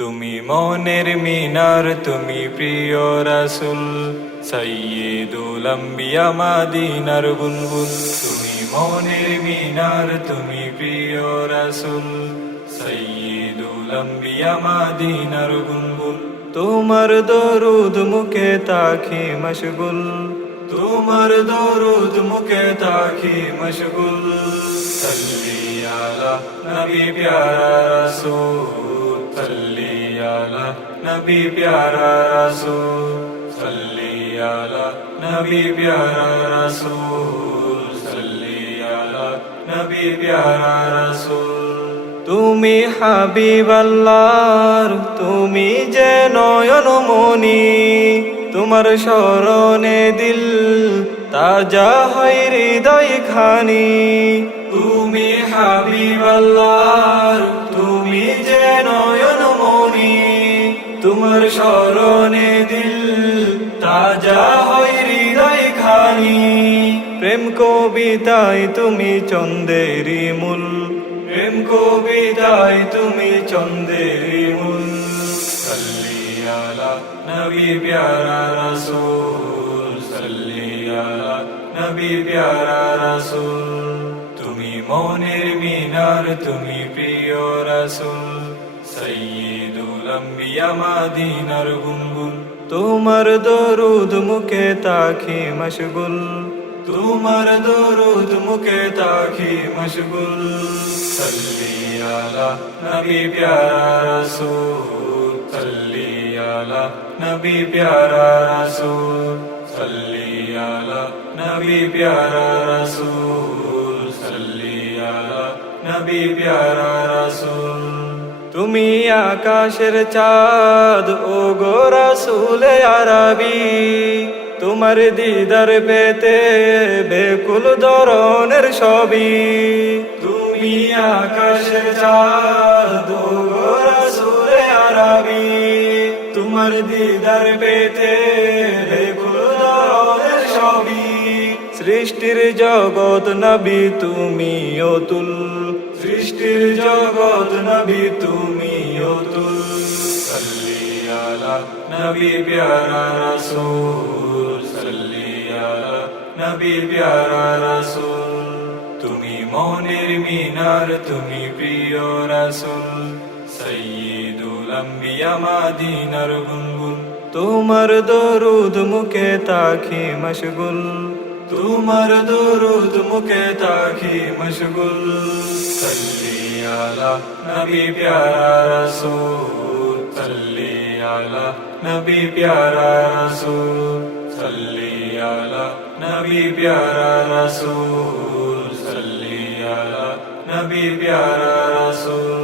তুমি মনের মিনার, তুমি প্রিয় রাসুল সৈয়দুল আম্বিয়া মাদিনার বুলবুল। তুমি মনের মিনার, তুমি প্রিয় রাসুল সৈয়দুল আম্বিয়া মাদিনার বুলবুল। তোমার দরুদ মুখে তাকি মশগুল, তোমার দরুদ মুখে তাকি মশগুল। সাল্লি আলা নবী, প্যারা রাসূল। নবী প্যারা রাসূল নবী প্যারা রাসূল নবী প্যারা রাসূল তুমি হাবিব আল্লাহর, তুমি যে নয়নমণি তোমার স্মরণে দিল তাজা হয় হৃদয় খানি। তোমার স্মরণে দিল তাজা হয় হৃদয় খানি। প্রেম কবিতায় তুমি চন্দেরি মূল। প্রেম কবিতায় তুমি চন্দেরি মূল। সাল্লি নবী প্যারা রাসূল। সাল্লি নবী প্যারা রাসূল। তুমি মনের মিনার, তুমি প্রিয় রাসূল। সৈয়দুল আম্বিয়া মাদিনার গুনগুন, তোমার দরুদ মুখে তাকি মশগুল। তোমার দরুদ মুখে তাকি মশগুল। সাল্লি আলা নবী প্যারা রাসূল, সাল্লি আলা নবী প্যারা রাসূল, সাল্লি আলা নবী প্যারা রাসূল, সাল্লি আলা নবী প্যারা রাসূল। তুমি আকাশের চাঁদ ও গো রাসূল আরবি। তোমার দিদার পেতে বেকুল ধরনের সবই তুমি আকাশের চাঁদ ও গোরা রাসূল আরবি। তোমার দিদার পেতে বেকুল ধরনের সবই সৃষ্টির জগৎ নবী তুমি অতুল। সৃষ্টির জগৎ নবী তুমি অতুল সাল্লি নবী, প্যারা রাসূল। সাল্লি নবী, প্যারা রাসূল। তুমি মনের মিনার, তুমি প্রিয় রাসূল। সৈয়দুল আম্বিয়া, মাদিনার তোমার দরুদ মুখে তাকি মশগুল। তোমার দরুদ মুখে তাকি মশগুল। আলা নবী প্যারা রাসূল সাল্লি আলা নবী প্যারা রাসূল সাল্লি আলা নবী প্যারা রাসূল সাল্লি আলা নবী প্যারা রাসূল